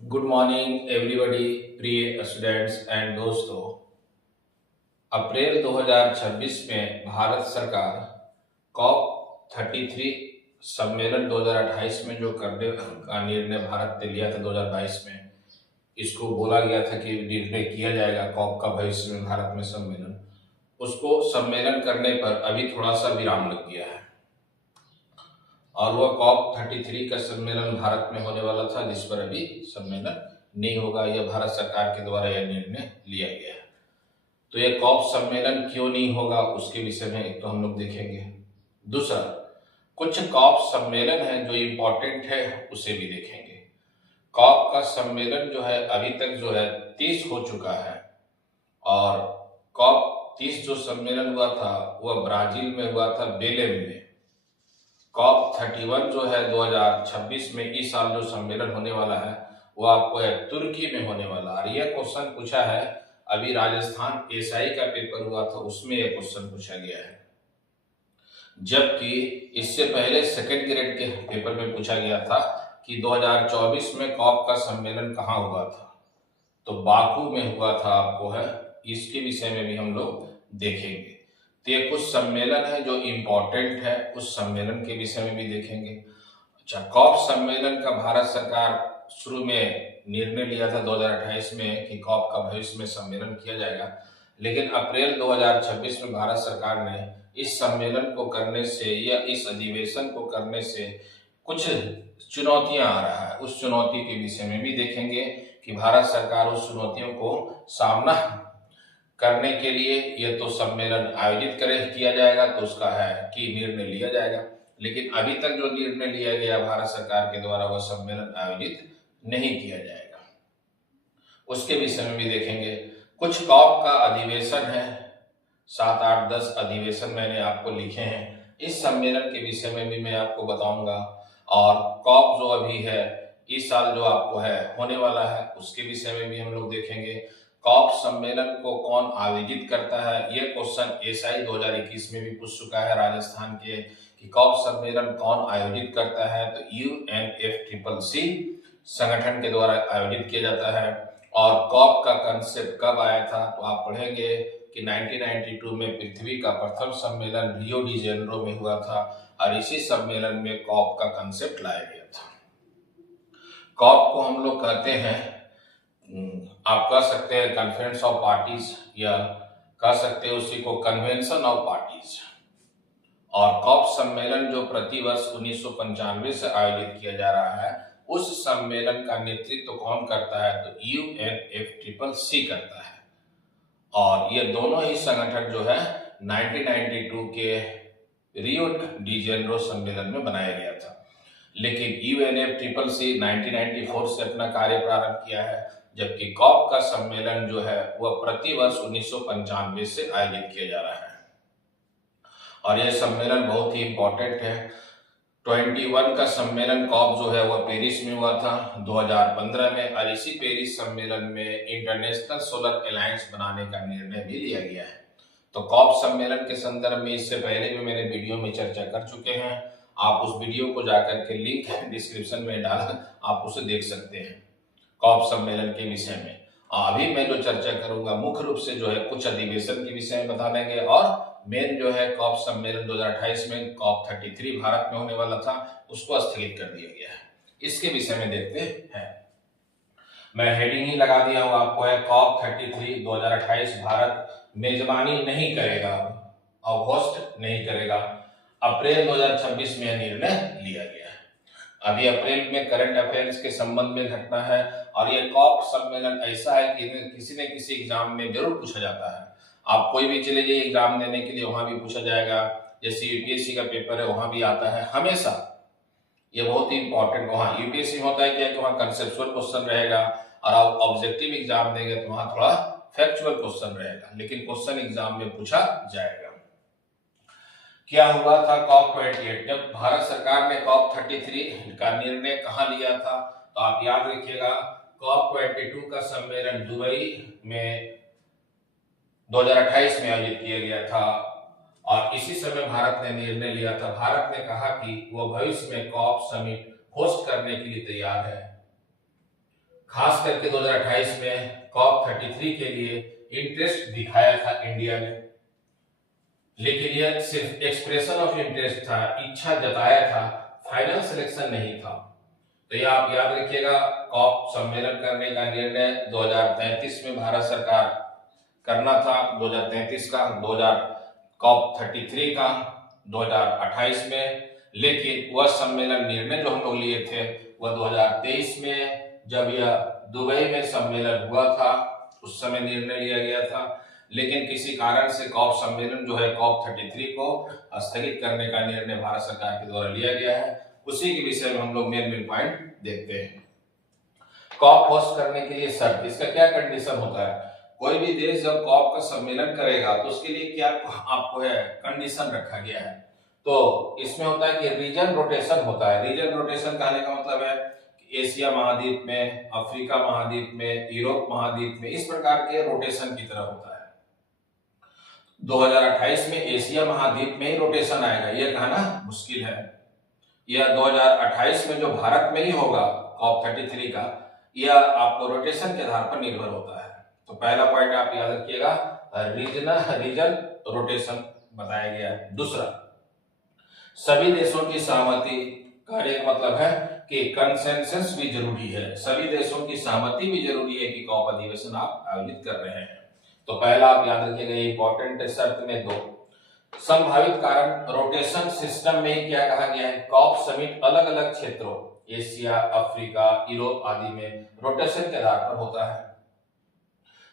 Good morning everybody, प्रिय students and दोस्तों। अप्रैल 2026 में भारत सरकार कॉप 33 सम्मेलन 2028 में जो करने का निर्णय भारत ने लिया था 2022 में, इसको बोला गया था कि निर्णय किया जाएगा कॉप का भविष्य में भारत में सम्मेलन। उसको सम्मेलन करने पर अभी थोड़ा सा विराम लग गया है और वह कॉप 33 का सम्मेलन भारत में होने वाला था, जिस पर अभी सम्मेलन नहीं होगा। यह भारत सरकार के द्वारा यह निर्णय लिया गया है। तो यह कॉप सम्मेलन क्यों नहीं होगा उसके विषय में एक तो हम लोग देखेंगे। दूसरा, कुछ कॉप सम्मेलन है जो इम्पोर्टेंट है उसे भी देखेंगे। कॉप का सम्मेलन जो है अभी तक जो है 30 हो चुका है और कॉप 30 जो सम्मेलन हुआ था वह ब्राजील में हुआ था, बेलेम में। कॉप 31 जो है 2026 में इस साल जो सम्मेलन होने वाला है वो आपको है तुर्की में होने वाला। और यह क्वेश्चन पूछा है, अभी राजस्थान एसआई का पेपर हुआ था उसमें यह क्वेश्चन पूछा गया है, जबकि इससे पहले सेकंड ग्रेड के पेपर में पूछा गया था कि 2024 में कॉप का सम्मेलन कहाँ हुआ था, तो बाकू में हुआ था। आपको है इसके विषय में भी हम लोग देखेंगे। तो ये कुछ सम्मेलन है जो इम्पोर्टेंट है, उस सम्मेलन के विषय में भी देखेंगे। अच्छा, कॉप सम्मेलन का भारत सरकार शुरू में निर्णय लिया था 2028 में कि कॉप का भविष्य में सम्मेलन किया जाएगा, लेकिन अप्रैल 2026 में भारत सरकार ने इस सम्मेलन को करने से या इस अधिवेशन को करने से कुछ चुनौतियां आ रहा है। उस चुनौती के विषय में भी देखेंगे कि भारत सरकार उस चुनौतियों को सामना करने के लिए यह तो सम्मेलन आयोजित किया जाएगा, तो उसका है कि निर्णय लिया जाएगा। लेकिन अभी तक जो निर्णय लिया गया भारत सरकार के द्वारा वह सम्मेलन आयोजित नहीं किया जाएगा, उसके विषय में भी देखेंगे। कुछ कॉप का अधिवेशन है, 7, 8, 10 अधिवेशन मैंने आपको लिखे हैं, इस सम्मेलन के विषय में भी मैं आपको बताऊंगा। और कॉप जो अभी है इस साल जो आपको है होने वाला है उसके विषय में भी हम लोग देखेंगे। कॉप सम्मेलन को कौन आयोजित करता है, यह क्वेश्चन एसआई 2021 में भी पूछ चुका है राजस्थान के कि कॉप सम्मेलन कौन आयोजित करता है, तो UNFCCC संगठन के द्वारा आयोजित किया जाता है। और कॉप का कंसेप्ट कब आया था, तो आप पढ़ेंगे कि 1992 में पृथ्वी का प्रथम सम्मेलन रियो डी जेनेरो में हुआ था और इसी सम्मेलन में कॉप का कंसेप्ट लाया गया था। कॉप को हम लोग कहते हैं, आप कह सकते हैं कॉन्फ्रेंस ऑफ पार्टीज या कह सकते हैं उसी को कन्वेंशन ऑफ पार्टीज। और कॉप सम्मेलन जो प्रतिवर्ष 1995 से आयोजित किया जा रहा है, उस सम्मेलन का नेतृत्व कौन करता है, तो UNFCCC करता है। और ये दोनों ही संगठन जो है 1992 के रियो डी जेनेरो सम्मेलन में बनाया गया था, लेकिन UNFCCC 1994 से अपना कार्य प्रारंभ किया है, जबकि कॉप का सम्मेलन जो है वह प्रतिवर्ष 1995 से आयोजित किया जा रहा है। और यह सम्मेलन बहुत ही इंपॉर्टेंट है। 21 का सम्मेलन कॉप जो है वह पेरिस में हुआ था 2015 में, और इसी पेरिस सम्मेलन में इंटरनेशनल सोलर अलायंस बनाने का निर्णय भी लिया गया है। तो कॉप सम्मेलन के संदर्भ में इससे पहले भी मैंने वीडियो में चर्चा कर चुके हैं, आप उस वीडियो को जाकर के लिंक डिस्क्रिप्शन में डाल आप उसे देख सकते हैं कॉप सम्मेलन के विषय में। अभी मैं जो चर्चा करूंगा मुख्य रूप से जो है कुछ अधिवेशन के विषय में बता देंगे, और मेन जो है कॉप सम्मेलन 2028 में कॉप 33 भारत में होने वाला था उसको स्थगित कर दिया गया है, इसके विषय में देखते हैं। मैं हेडिंग ही लगा दिया हूं आपको, है कॉप 33 2028 भारत मेजबानी नहीं करेगा और होस्ट नहीं करेगा। अप्रैल 2026 में यह निर्णय लिया गया है। अभी अप्रैल में करंट अफेयर्स के संबंध में घटना है, और यह कॉप सम्मेलन ऐसा है कि किसी न किसी एग्जाम में जरूर पूछा जाता है। आप कोई भी चले जाइए एग्जाम देने के लिए, वहां भी पूछा जाएगा। जैसे यूपीएससी का पेपर है वहां भी आता है हमेशा, ये बहुत ही इंपॉर्टेंट। वहाँ यूपीएससी में होता है क्या कि वहाँ कंसेप्चुअल क्वेश्चन रहेगा, और आप ऑब्जेक्टिव एग्जाम देंगे तो वहां थोड़ा फैक्चुअल क्वेश्चन रहेगा, लेकिन क्वेश्चन एग्जाम में पूछा जाएगा। क्या हुआ था कॉप 28, जब भारत सरकार ने कॉप 33 का निर्णय कहाँ लिया था, तो आप याद रखिएगा कॉप 22 का सम्मेलन दुबई में 2028 में आयोजित किया गया था, और इसी समय भारत ने निर्णय लिया था। भारत ने कहा कि वह भविष्य में कॉप समिट होस्ट करने के लिए तैयार है। खास करके 2028 में कॉप 33 के लिए इंटरेस्ट दिखाया था इंडिया ने, लेकिन यह सिर्फ एक्सप्रेशन ऑफ इंटरेस्ट था, इच्छा जताया था, फाइनल सिलेक्शन नहीं था। तो ये आप याद रखिएगा, कॉप सम्मेलन करने का निर्णय 2033 में भारत सरकार करना था, 2033 का, कॉप 33 का 2028 में, लेकिन वह सम्मेलन निर्णय जो हम लोग लिए थे वह 2023 में जब यह दुबई में सम्मेलन हुआ था उस समय निर्णय लिया गया था। लेकिन किसी कारण से कॉप सम्मेलन जो है कॉप 33 को स्थगित करने का निर्णय भारत सरकार के द्वारा लिया गया है। उसी के विषय में हम लोग मेन पॉइंट देखते हैं। कॉप होस्ट करने के लिए शर्त, इसका क्या कंडीशन होता है? कोई भी देश जब कॉप का सम्मेलन करेगा तो उसके लिए क्या आपको है कंडीशन रखा गया है। तो इसमें होता है कि रीजन रोटेशन होता है। रीजन रोटेशन कहने का मतलब है कि एशिया महाद्वीप में, अफ्रीका महाद्वीप में, यूरोप महाद्वीप में, इस प्रकार के रोटेशन की तरह होता है। 2028 में एशिया महाद्वीप में ही रोटेशन आएगा, यह कहना मुश्किल है। यह 2028 में जो भारत में ही होगा कॉप 33 का, यह आपको रोटेशन के आधार पर निर्भर होता है। तो पहला पॉइंट आप याद रखिएगा, रीजन रोटेशन बताया गया है। दूसरा, सभी देशों की सहमति का एक मतलब है कि कंसेंसस भी जरूरी है, सभी देशों की सहमति भी जरूरी है कि कॉप अधिवेशन आप आयोजित कर रहे हैं। तो पहला आप याद रखिएगा, इंपॉर्टेंट शर्त में 2 संभावित कारण रोटेशन सिस्टम में क्या कहा गया है, कॉप समिट अलग अलग क्षेत्रों एशिया, अफ्रीका, यूरोप आदि में रोटेशन के आधार पर होता है,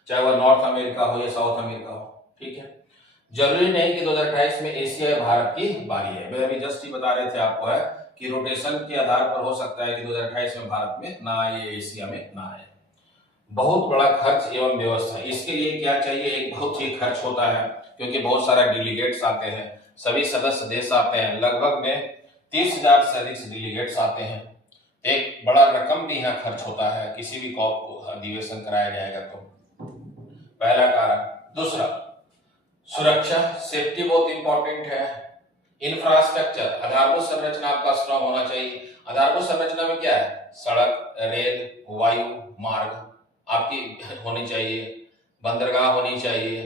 चाहे वह नॉर्थ अमेरिका हो या साउथ अमेरिका हो। ठीक है, जरूरी नहीं कि 2028 में एशिया या भारत की बारी है। मैं अभी जस्ट ही बता रहे थे आपको है कि रोटेशन के आधार पर हो सकता है कि 2028 में भारत में ना आए, एशिया में ना आए। बहुत बड़ा खर्च एवं व्यवस्था, इसके लिए क्या चाहिए, एक बहुत ही खर्च होता है क्योंकि बहुत सारा डेलीगेट्स आते हैं, सभी सदस्य देश आते हैं, लगभग में 30,000 से अधिक डेलीगेट्स आते हैं। एक बड़ा रकम भी यहाँ खर्च होता है किसी भी कॉप को अधिवेशन कराया जाएगा तो, पहला कारण। दूसरा, सुरक्षा, सेफ्टी बहुत इंपॉर्टेंट है। इंफ्रास्ट्रक्चर, आधारभूत संरचना आपका स्ट्रॉन्ग होना चाहिए। आधारभूत संरचना में क्या है, सड़क, रेल, वायु मार्ग आपकी होनी चाहिए, बंदरगाह होनी चाहिए,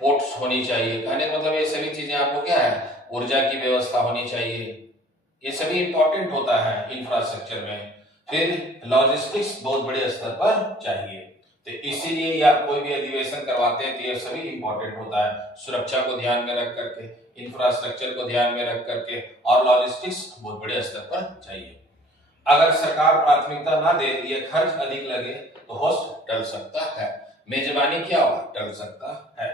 पोर्ट्स होनी चाहिए। कहने का मतलब ये सभी चीजें आपको क्या है, ऊर्जा की व्यवस्था होनी चाहिए, ये सभी इंपॉर्टेंट होता है इंफ्रास्ट्रक्चर में। फिर लॉजिस्टिक्स बहुत बड़े स्तर पर चाहिए, तो इसीलिए या कोई भी अधिवेशन करवाते हैं तो ये सभी इंपॉर्टेंट होता है। सुरक्षा को ध्यान में रख करके, इंफ्रास्ट्रक्चर को ध्यान में रख करके, और लॉजिस्टिक्स बहुत बड़े स्तर पर चाहिए। अगर सरकार प्राथमिकता ना दे, ये खर्च अधिक लगे तो होस्ट टल सकता है, मेजबानी क्या होगा, टल सकता है।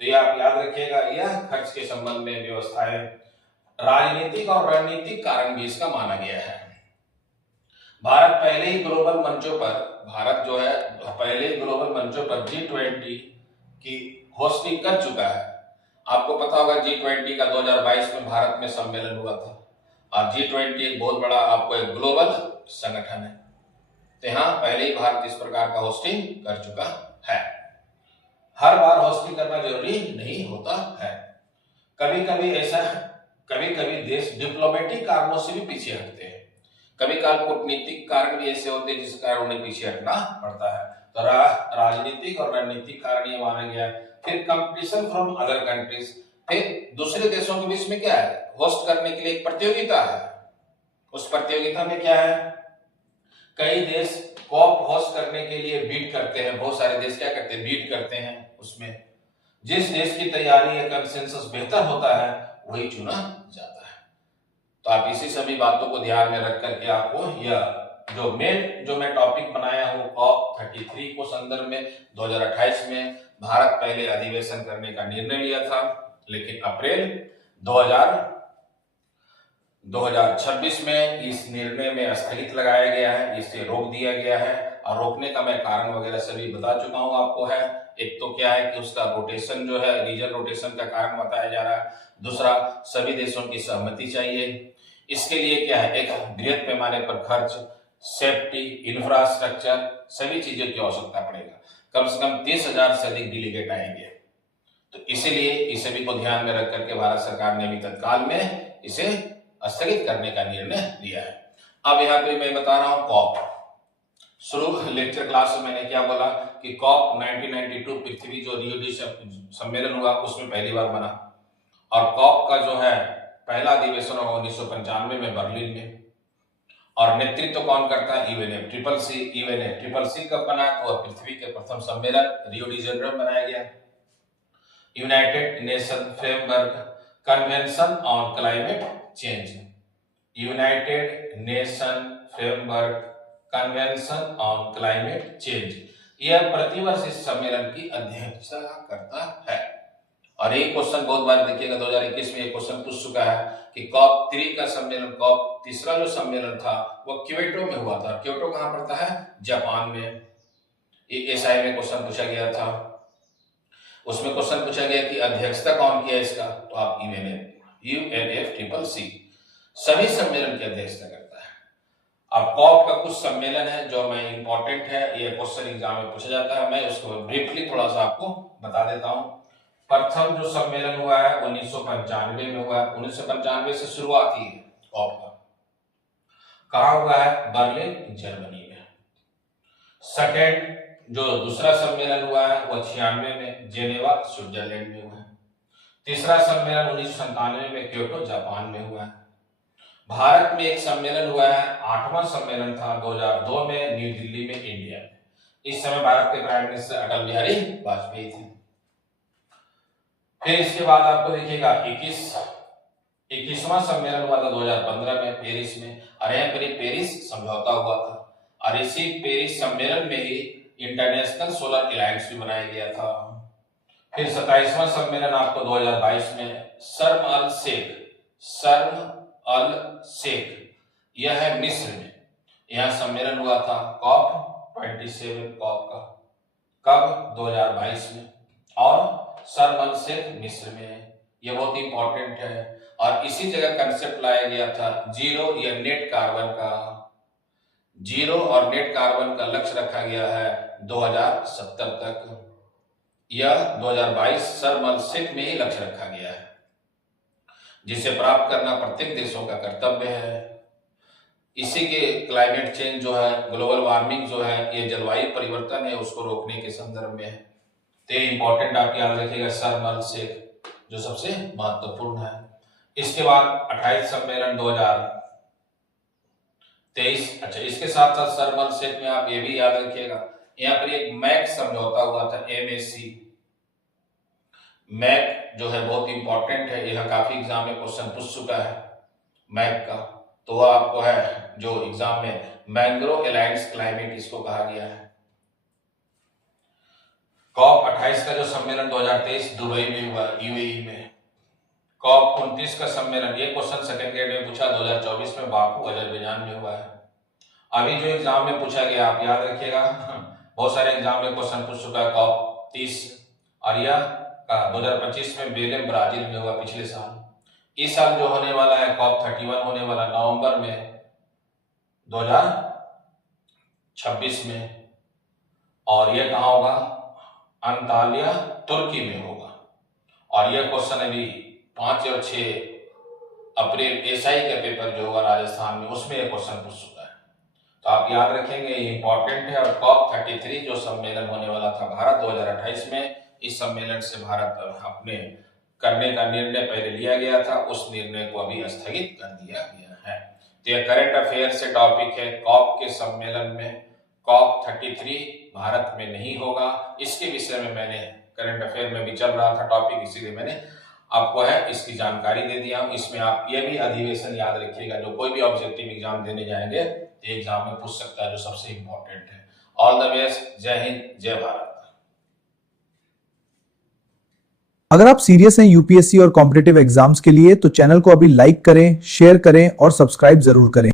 तो ये आप याद रखिएगा, यह खर्च के संबंध में व्यवस्थाएं। राजनीतिक और रणनीतिक कारण भी इसका माना गया है। भारत पहले ही ग्लोबल मंचों पर, भारत जो है पहले ग्लोबल मंचों पर G20 की होस्टिंग कर चुका है। आपको पता होगा G20 का 2022 में भारत में सम्मेलन हुआ था, और G20 एक बहुत बड़ा आपको एक ग्लोबल संगठन है। तो यहाँ पहले ही भारत इस प्रकार का होस्टिंग कर चुका है। हर बार होस्टिंग करना जरूरी नहीं होता है, कभी कभी देश डिप्लोमेटिक कारणों से भी पीछे हटते हैं, कभी कभी कूटनीतिक कारण भी ऐसे होते हैं जिस कारण उन्हें पीछे हटना पड़ता है। तो राजनीतिक और रणनीतिक कारण ये माना गया है। फिर कंपटीशन फ्रॉम अदर कंट्रीज, फिर दूसरे देशों के बीच में क्या है, होस्ट करने के लिए एक प्रतियोगिता है। उस प्रतियोगिता में क्या है, कई देश कॉप होस्ट करने के लिए बीट करते हैं, बहुत सारे देश क्या करते हैं, बीट करते हैं। उसमें जिस देश की तैयारी या कंसेंसस बेहतर होता है वही चुना जाता है। तो आप इसी सभी बातों को ध्यान में रख करके आपको यह जो मैं टॉपिक बनाया हूं कॉप 33 को संदर्भ में 2028 में भारत पहले अधिवेशन करने का निर्णय लिया था, लेकिन अप्रैल 2026 में इस निर्णय में स्थगित लगाया गया है, इसे रोक दिया गया है। और रोकने का मैं कारण वगैरह सभी बता चुका हूं आपको है। एक तो क्या है कि उसका रोटेशन जो है, रीजन रोटेशन का कारण बताया जा रहा है। दूसरा, सभी देशों की सहमति चाहिए। इसके लिए क्या है, एक बृहद पैमाने पर खर्च, सेफ्टी, इंफ्रास्ट्रक्चर, सभी चीजों की आवश्यकता पड़ेगा। कम से कम 30,000 से अधिक डेलीगेट आएंगे। तो इसीलिए इस सभी को ध्यान में रख करके भारत सरकार ने अभी तत्काल में इसे स्थगित करने का निर्णय लिया है। अब यहाँ पे मैं बता रहा हूँ कॉप शुरू लेक्चर क्लास में मैंने क्या बोला कि कॉप 1992 पृथ्वी जो रियो डी सम्मेलन हुआ उसमें पहली बार बना, और कॉप का जो है पहला अधिवेशन हुआ 1995 में बर्लिन में, और नेतृत्व कौन करता है? यूएनएफ ट्रिपल सी कब बना? तो पृथ्वी के प्रथम सम्मेलन रियो डी जेनेरो में बनाया गया। United nation framework convention on climate change, United nation framework convention on climate change, यह प्रतिवर्ष इस सम्मेलन की अध्यक्षता करता है। और एक क्वेश्चन बहुत बार देखिएगा 2021 में एक क्वेश्चन पूछ चुका है कि कॉप 3 का सम्मेलन, कॉप तीसरा जो सम्मेलन था वो क्योटो में हुआ था। क्योटो कहां पड़ता है? जापान में। एसआई में क्वेश्चन पूछा गया था, उसमें क्वेश्चन पूछा गया कि अध्यक्षता कौन किया इसका? तो आप यूएनएफ ट्रिपल सी सभी सम्मेलन की अध्यक्षता करता है। अब कॉप का कुछ सम्मेलन है जो मैं इंपॉर्टेंट है, ये क्वेश्चन एग्जाम में पूछा जाता है, मैं उसको ब्रीफली थोड़ा सा आपको बता देता हूं। प्रथम जो सम्मेलन हुआ है 1995 में हुआ है, 1995 से शुरुआत ही है कॉप का। कहां हुआ है? बर्लिन जर्मनी में। सेकेंड जो दूसरा सम्मेलन हुआ है वो 96 में जेनेवा स्विट्जरलैंड में हुआ है। तीसरा सम्मेलन 1997 में क्योटो जापान में हुआ है। भारत में एक सम्मेलन हुआ है, 8वां सम्मेलन था 2002 में न्यू दिल्ली में, इंडिया में। इस समय भारत के प्राइम मिनिस्टर अटल बिहारी वाजपेयी थे। फिर इसके बाद आपको देखिएगा 21वां सम्मेलन हुआ था 2015 में पेरिस में, और यहाँ पर पेरिस समझौता हुआ था, और इसी पेरिस सम्मेलन में ही इंटरनेशनल सोलर अलायंस भी बनाया गया था। फिर 27वां सम्मेलन आपको 2022 में शर्म अल शेख, यह है मिस्र में, यह सम्मेलन हुआ था कॉप 27 कॉप का, कब? 2022 में, और शर्म अल शेख मिस्र में, यह बहुत इंपॉर्टेंट है। और इसी जगह कंसेप्ट लाया गया था जीरो या नेट कार्बन का, जीरो और नेट कार्बन का लक्ष्य रखा गया है 2070 तक, यह 2022 शर्म अल शेख में ही लक्ष्य रखा गया है, जिसे प्राप्त करना प्रत्येक देशों का कर्तव्य है। इसी के क्लाइमेट चेंज जो है, ग्लोबल वार्मिंग जो है, ये जलवायु परिवर्तन है, उसको रोकने के संदर्भ में है। तो इंपॉर्टेंट आप याद रखिएगा शर्म अल शेख जो सबसे महत्वपूर्ण है। इसके बाद 28 सम्मेलन 2023, अच्छा इसके साथ साथ शर्म अल शेख में आप ये भी याद रखिएगा, यहाँ पर एक मैक समझौता हुआ था, MAC मैक जो है बहुत इंपॉर्टेंट है, यह काफी एग्जाम में क्वेश्चन पूछ चुका है मैक का, तो वह आपको है जो एग्जाम में मैंग्रोव अलायंस क्लाइमेट इसको कहा गया है। कॉप 28 का जो सम्मेलन 2023 दुबई में हुआ, UAE में। कॉप 29 का सम्मेलन, ये क्वेश्चन सेकंड ग्रेड में पूछा 2024 में बाकू अजरबैजान में हुआ है। अभी जो एग्जाम में पूछा गया आप याद रखिएगा, बहुत सारे एग्जाम में क्वेश्चन पूछ चुका है कॉप 30, और यह 2025 में बेलेम ब्राजील में हुआ पिछले साल। इस साल जो होने वाला है कॉप 31 होने वाला नवंबर में 2026 में, और यह कहाँ होगा? अंतालिया तुर्की में होगा। और यह क्वेश्चन अभी 5 और 6 अप्रैल एसआई का पेपर जो होगा राजस्थान में, उसमें यह क्वेश्चन पूछ चुका है, तो आप याद रखेंगे, ये इंपॉर्टेंट है। और कॉप 33 जो सम्मेलन होने वाला था भारत 2028 में, इस सम्मेलन से भारत अपने करने का निर्णय पहले लिया गया था, उस निर्णय को अभी स्थगित कर दिया गया है। तो यह करंट अफेयर से टॉपिक है। कॉप के सम्मेलन में कॉप 33 भारत में नहीं होगा, इसके विषय में मैंने करंट अफेयर में भी चल रहा था टॉपिक, इसीलिए मैंने आपको है इसकी जानकारी दे दिया हूं। इसमें आप ये भी अधिवेशन याद रखिएगा, जो कोई भी ऑब्जेक्टिव एग्जाम देने जाएंगे तो एग्जाम में पूछ सकता है, जो सबसे इंपॉर्टेंट है। ऑल द बेस्ट, जय हिंद, जय भारत। अगर आप सीरियस हैं यूपीएससी और कॉम्पिटिटिव एग्जाम्स के लिए तो चैनल को अभी लाइक करें, शेयर करें और सब्सक्राइब जरूर करें।